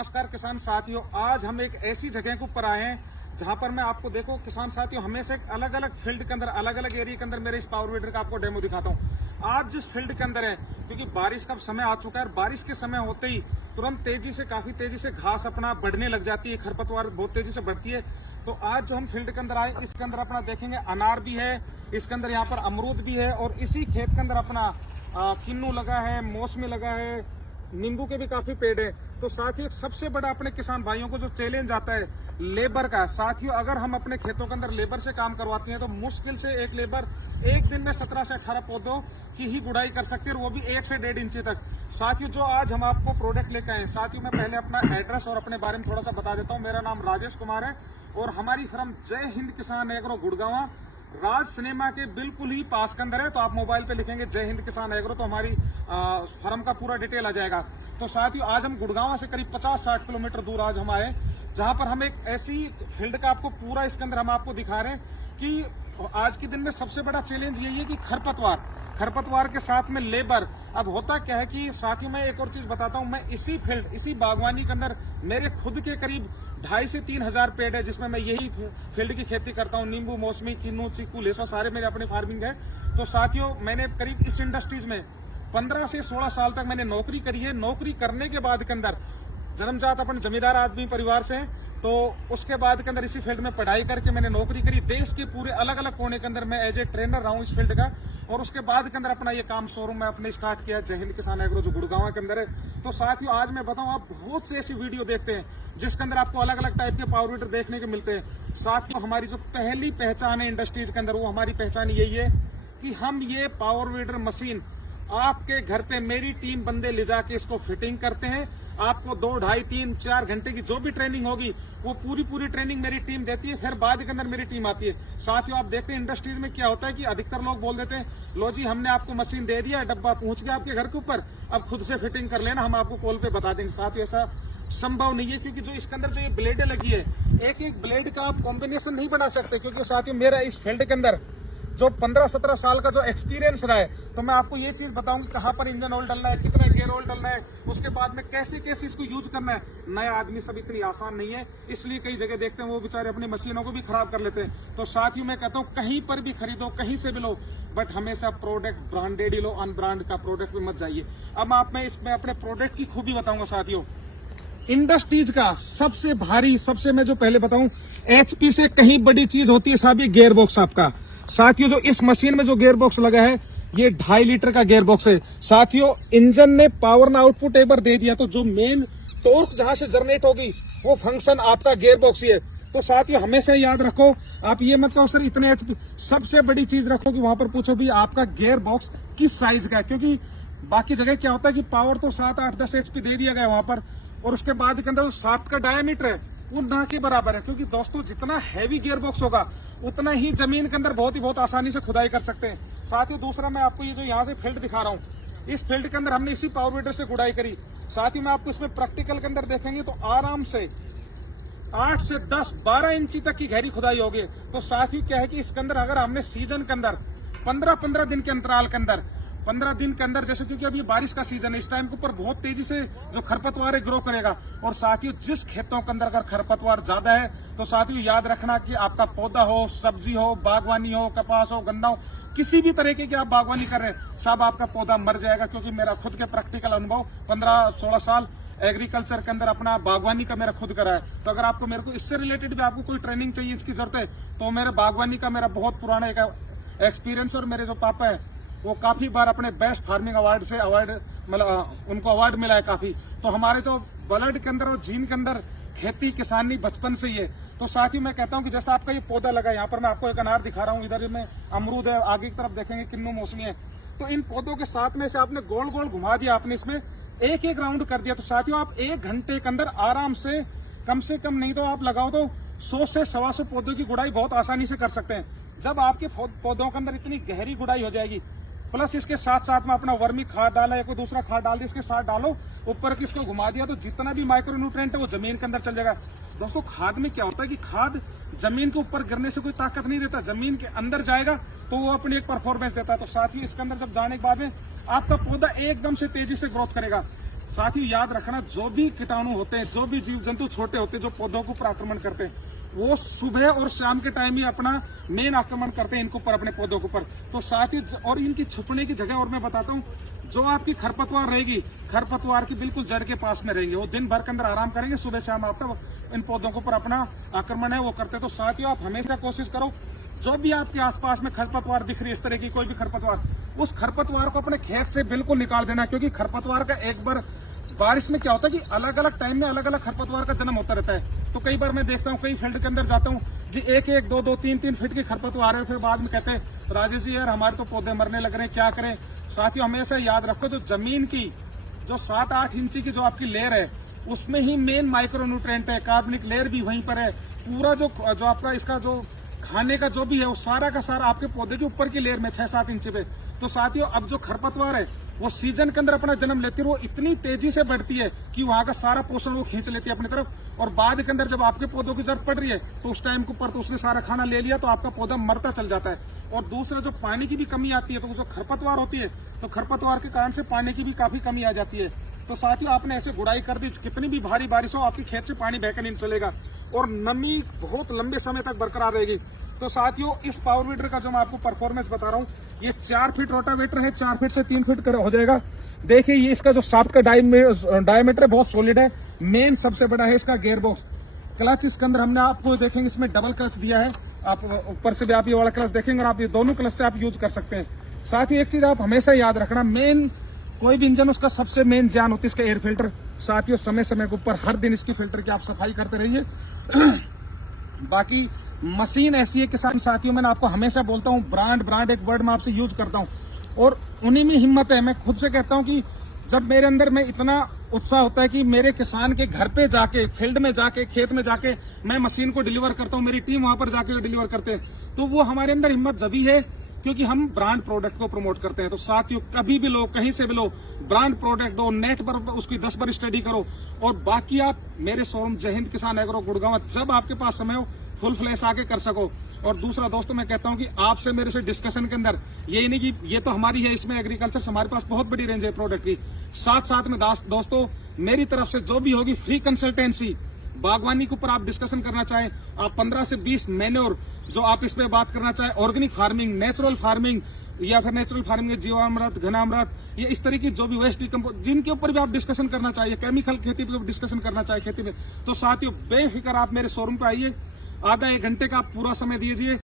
नमस्कार किसान साथियों, आज हम एक ऐसी जगह के ऊपर आए हैं जहां पर मैं आपको देखो किसान साथियों हमेशा एक अलग अलग फील्ड के अंदर अलग अलग एरिया के अंदर मेरे इस पावर वीडर का आपको डेमो दिखाता हूं। आज जिस फील्ड के अंदर है, क्योंकि बारिश का समय आ चुका है, बारिश के समय होते ही तुरंत काफी तेजी से घास अपना बढ़ने लग जाती है, खरपतवार बहुत तेजी से बढ़ती है। तो आज जो हम फील्ड के अंदर आए, इसके अंदर अपना देखेंगे अनार भी है, इसके अंदर यहाँ पर अमरूद भी है, और इसी खेत के अंदर अपना किन्नू लगा है, मौसमी लगा है, नींबू के भी काफी पेड़ है। तो साथियों सबसे बड़ा अपने किसान भाइयों को जो चैलेंज आता है लेबर का, साथियों अगर हम अपने खेतों के अंदर लेबर से काम करवाते हैं तो मुश्किल से एक लेबर एक दिन में 17 से 18 पौधों की ही गुड़ाई कर सकती है, और वो भी 1 से 1.5 इंची तक। साथियों जो आज हम आपको प्रोडक्ट लेकर आए, साथियों मैं पहले अपना एड्रेस और अपने बारे में थोड़ा सा बता देता हूँ। मेरा नाम राजेश कुमार है और हमारी फर्म जय हिंद किसान एग्रो गुड़गांव राज सिनेमा के बिल्कुल ही पास के अंदर है। तो आप मोबाइल पे लिखेंगे जय हिंद किसान एग्रो तो हमारी फर्म का पूरा डिटेल आ जाएगा। तो साथियों आज हम गुड़गांव से करीब 50-60 किलोमीटर दूर आज हम आए, जहां पर हम एक ऐसी फील्ड का आपको पूरा इसके अंदर हम आपको दिखा रहे हैं कि आज के दिन में सबसे बड़ा चैलेंज यही है कि खरपतवार के साथ में लेबर। अब होता क्या है कि साथियों मैं एक और चीज बताता हूं, मैं इसी बागवानी के अंदर मेरे खुद के करीब 2,500 से 3,000 पेड़ है, जिसमें मैं यही फील्ड की खेती करता हूं। नींबू, मौसमी, किन्नू, चीकू, लेसवा सारे मेरे अपने फार्मिंग है। तो साथियों मैंने करीब इस इंडस्ट्रीज में 15 से 16 साल तक मैंने नौकरी करी है। नौकरी करने के बाद के अंदर जन्मजात अपन जमींदार आदमी परिवार से हैं, तो उसके बाद के अंदर इसी फील्ड में पढ़ाई करके मैंने नौकरी करी। देश के पूरे अलग अलग कोने के अंदर मैं एज ए ट्रेनर रहा हूं इस फील्ड का, और उसके बाद के अंदर अपना ये काम शोरूम में अपने स्टार्ट किया जय हिंद किसान एग्रो जो गुड़गांव के अंदर है। तो साथियों आज मैं बताऊं, आप बहुत से ऐसी वीडियो देखते हैं जिसके अंदर आपको अलग अलग टाइप के पावर वीडर देखने के मिलते हैं। साथियों हमारी जो पहली पहचान है इंडस्ट्रीज के अंदर, वो हमारी पहचान यही है कि हम ये पावर वीडर मशीन आपके घर पे मेरी टीम बंदे ले जाके इसको फिटिंग करते हैं। आपको 2, 2.5, 3, 4 घंटे की जो भी ट्रेनिंग होगी वो पूरी ट्रेनिंग मेरी टीम देती है, फिर बाद के अंदर मेरी टीम आती है। साथियों आप देखते हैं इंडस्ट्रीज में क्या होता है कि अधिकतर लोग बोल देते हैं लो जी हमने आपको मशीन दे दिया, डब्बा पहुंच गया आपके घर के ऊपर, अब खुद से फिटिंग कर लेना, हम आपको कॉल पे बता देंगे। साथियों ऐसा संभव नहीं है, क्योंकि जो इसके अंदर जो ये ब्लेडें लगी है, एक एक ब्लेड का आप कॉम्बिनेशन नहीं बना सकते। क्योंकि साथियों मेरा इस फील्ड के अंदर जो 15-17 साल का जो एक्सपीरियंस रहा है, तो मैं आपको ये चीज बताऊंगी कहां पर इंजन ऑयल डालना है, कितना गियर ऑयल डालना है, उसके बाद में कैसे इसको यूज करना है। नया आदमी सब इतनी आसान नहीं है, इसलिए कई जगह देखते हैं वो बेचारे अपनी मशीनों को भी खराब कर लेते हैं। तो साथ ही मैं कहता हूँ कहीं पर भी खरीदो, कहीं से भी लो, बट हमेशा प्रोडक्ट ब्रांडेड ही लो, अनब्रांड का प्रोडक्ट में मत जाइए। अब आप मैं इसमें अपने प्रोडक्ट की खूबी बताऊंगा। साथियों इंडस्ट्रीज का सबसे भारी, सबसे मैं जो पहले बताऊं, HP से कहीं बड़ी चीज होती है साहब ये गियर बॉक्स आपका। साथियों जो इस मशीन में जो गियर बॉक्स लगा है ये 2.5 लीटर का गियर बॉक्स है। साथियों इंजन ने पावर ना आउटपुट एक बार दे दिया तो जो मेन टॉर्क जहां से जनरेट होगी वो फंक्शन आपका गियर बॉक्स ही है। तो साथियों हमेशा याद रखो, आप ये मत कहो सर इतने HP, सबसे बड़ी चीज रखो कि वहां पर पूछो भी आपका गियर बॉक्स किस साइज का है। क्योंकि बाकी जगह क्या होता है कि पावर तो 7, 8, 10 HP दे दिया गया वहां पर, और उसके बाद के अंदर जो शाफ्ट का डायमीटर है वो ना के बराबर है। क्योंकि दोस्तों जितना हैवी गियर बॉक्स होगा उतना ही जमीन के अंदर बहुत आसानी से खुदाई कर सकते हैं। साथ ही दूसरा मैं आपको ये जो यहाँ से फील्ड दिखा रहा हूँ, इस फील्ड के अंदर हमने इसी पावर वीडर से गुड़ाई करी। साथ ही मैं आपको इसमें प्रैक्टिकल के अंदर देखेंगे तो आराम से 8 से 10, 12 इंची तक की गहरी खुदाई होगी। तो साथ ही क्या है कि इसके अंदर अगर हमने सीजन के अंदर 15-15 दिन के अंतराल के अंदर 15 दिन के अंदर, जैसे क्योंकि अभी बारिश का सीजन है, इस टाइम के ऊपर बहुत तेजी से जो खरपतवार है ग्रो करेगा। और साथियों जिस खेतों के अंदर अगर खरपतवार ज्यादा है तो साथियों याद रखना कि आपका पौधा हो, सब्जी हो, बागवानी हो, कपास हो, गन्ना हो, किसी भी तरीके की आप बागवानी कर रहे हैं, सब आपका पौधा मर जाएगा। क्योंकि मेरा खुद के प्रैक्टिकल अनुभव 15-16 साल एग्रीकल्चर के अंदर अपना बागवानी का मेरा खुद करा है। तो अगर आपको मेरे को इससे रिलेटेड भी आपको कोई ट्रेनिंग चाहिए, इसकी जरूरत है, तो मेरे बागवानी का मेरा बहुत पुराना एक एक्सपीरियंस, और मेरे जो पापा है वो काफी बार अपने बेस्ट फार्मिंग अवार्ड से उनको अवार्ड मिला है काफी। तो हमारे तो ब्लड के अंदर और जीन के अंदर खेती किसानी बचपन से ही है। तो साथ ही मैं कहता हूं कि जैसा आपका ये पौधा लगा है, यहाँ पर मैं आपको एक अनार दिखा रहा हूँ, इधर में अमरूद है, आगे की तरफ देखेंगे किन्नू, मौसमी है। तो इन पौधों के साथ में से आपने गोल गोल घुमा दिया, आपने इसमें एक राउंड कर दिया। तो साथियों आप 1 घंटे के अंदर आराम से कम नहीं तो आप लगाओ तो 100 से 125 पौधों की गुड़ाई बहुत आसानी से कर सकते हैं। जब आपके पौधों के अंदर इतनी गहरी गुड़ाई हो जाएगी, प्लस इसके साथ में अपना वर्मी खाद डाला या कोई दूसरा खाद डाल दिया, इसके साथ डालो, ऊपर की इसको घुमा दिया, तो जितना भी माइक्रो न्यूट्रिएंट है वो जमीन के अंदर चल जाएगा। दोस्तों खाद में क्या होता है कि खाद जमीन के ऊपर गिरने से कोई ताकत नहीं देता, जमीन के अंदर जाएगा तो वो अपनी एक परफॉर्मेंस देता है। तो साथ ही इसके अंदर जब जाने के बाद में आपका पौधा एकदम से तेजी से ग्रोथ करेगा। साथ ही याद रखना, जो भी कीटाणु होते हैं, जो भी जीव जंतु छोटे होते हैं जो पौधों के ऊपर आक्रमण करते हैं, वो सुबह और शाम के टाइम ही अपना मेन आक्रमण करते हैं इनके ऊपर, अपने पौधों के ऊपर। तो साथ ही और इनकी छुपने की जगह और मैं बताता हूँ, जो आपकी खरपतवार रहेगी, खरपतवार की बिल्कुल जड़ के पास में रहेंगे, वो दिन भर के अंदर आराम करेंगे, सुबह शाम आपका इन पौधों के ऊपर अपना आक्रमण है वो करते हैं। तो साथियों, आप हमेशा कोशिश करो, जो भी आपके आसपास में खरपतवार दिख रही है, इस तरह की कोई भी खरपतवार, उस खरपतवार को अपने खेत से बिल्कुल निकाल देना, क्योंकि खरपतवार का एक बार बारिश में क्या होता है कि अलग अलग टाइम में अलग अलग खरपतवार का जन्म होता रहता है। तो कई बार मैं देखता हूँ, कई फील्ड के अंदर जाता हूँ जी, एक एक दो दो तीन तीन फीट की खरपतवार है, फिर बाद में कहते हैं राजेश जी यार हमारे तो पौधे मरने लग रहे हैं, क्या करें। साथियों, हमेशा याद रखो, जो जमीन की जो 7-8 इंची की जो आपकी लेयर है, उसमें ही मेन माइक्रो न्यूट्रिएंट है, कार्बनिक लेयर भी वहीं पर है। पूरा जो आपका इसका जो खाने का जो भी है, वो सारा का सारा आपके पौधे के ऊपर की लेयर में 6-7 इंच पे। तो साथियों, अब जो खरपतवार है वो सीजन के अंदर अपना जन्म लेती है, वो इतनी तेजी से बढ़ती है कि वहां का सारा पोषण वो खींच लेती है अपनी तरफ, और बाद के अंदर जब आपके पौधों की जरूरत पड़ रही है तो उस टाइम के ऊपर तो उसने सारा खाना ले लिया, तो आपका पौधा मरता चल जाता है। और दूसरा, जो पानी की भी कमी आती है, तो जो खरपतवार होती है, तो खरपतवार के कारण से पानी की भी काफी कमी आ जाती है। तो साथियों, आपने ऐसे गुड़ाई कर दी, कितनी भी भारी बारिश हो, आपकी खेत से पानी बहकर नहीं चलेगा और नमी बहुत लंबे समय तक बरकरार रहेगी। तो साथियों, इस पावर वीडर का जो मैं आपको परफॉर्मेंस बता रहा हूँ, ये 4 फीट रोटावेटर है, 4 फीट से 3 फीट हो जाएगा। देखिए, ये इसका जो शाफ्ट का डायमीटर है बहुत सॉलिड है। मेन सबसे बड़ा है इसका गियर बॉक्स। क्लच इसके अंदर हमने आपको देखेंगे इसमें डबल क्लच दिया है, आप ऊपर से भी आप ये वाला क्लच देखेंगे और आप ये दोनों क्लच से आप यूज कर सकते हैं। साथ ही एक चीज आप हमेशा याद रखना, मेन कोई भी इंजन उसका सबसे मेन जान होती है इसका एयर फिल्टर। साथियों, समय समय के ऊपर हर दिन इसकी फिल्टर की आप सफाई करते रहिए। बाकी मशीन ऐसी है कि साथियों, मैंने आपको हमेशा बोलता हूँ, ब्रांड एक वर्ड मैं आपसे यूज करता हूँ और उन्हीं में हिम्मत है। मैं खुद से कहता हूँ कि जब मेरे अंदर में इतना उत्साह होता है कि मेरे किसान के घर पे जाके, फील्ड में जाके, खेत में जाके मैं मशीन को डिलीवर करता हूँ, मेरी टीम वहां पर जाके डिलीवर करते हैं, तो वो हमारे अंदर हिम्मत जभी है क्योंकि हम ब्रांड प्रोडक्ट को प्रमोट करते हैं। तो साथियों, कभी भी लो, कहीं से भी लो, ब्रांड प्रोडक्ट दो, नेट पर उसकी 10 बार स्टडी करो, और बाकी आप मेरे शोरूम जय हिंद किसान एग्रो गुड़गांव जब आपके पास समय हो फुल फ्लैश आके कर सको। और दूसरा दोस्तों, मैं कहता हूं कि आपसे मेरे से डिस्कशन के अंदर ये नहीं कि ये तो हमारी है, इसमें एग्रीकल्चर हमारे पास बहुत बड़ी रेंज है प्रोडक्ट की, साथ में दोस्तों मेरी तरफ से जो भी होगी फ्री कंसल्टेंसी, बागवानी के ऊपर आप डिस्कशन करना चाहें, आप 15 से 20 मैन्योर जो आप इस पे बात करना चाहें, ऑर्गेनिक फार्मिंग, नेचुरल फार्मिंग, या फिर नेचुरल फार्मिंग में जीवामृत, घनामृत, ये इस तरह की जो भी वेस्ट डिकम्पोज, जिनके ऊपर भी आप डिस्कशन करना चाहिए, केमिकल खेती पे डिस्कशन करना चाहिए खेती में, तो साथियों बेफिक्र आप मेरे शोरूम पे आइए, आधा 1 घंटे का आप पूरा समय दीजिए।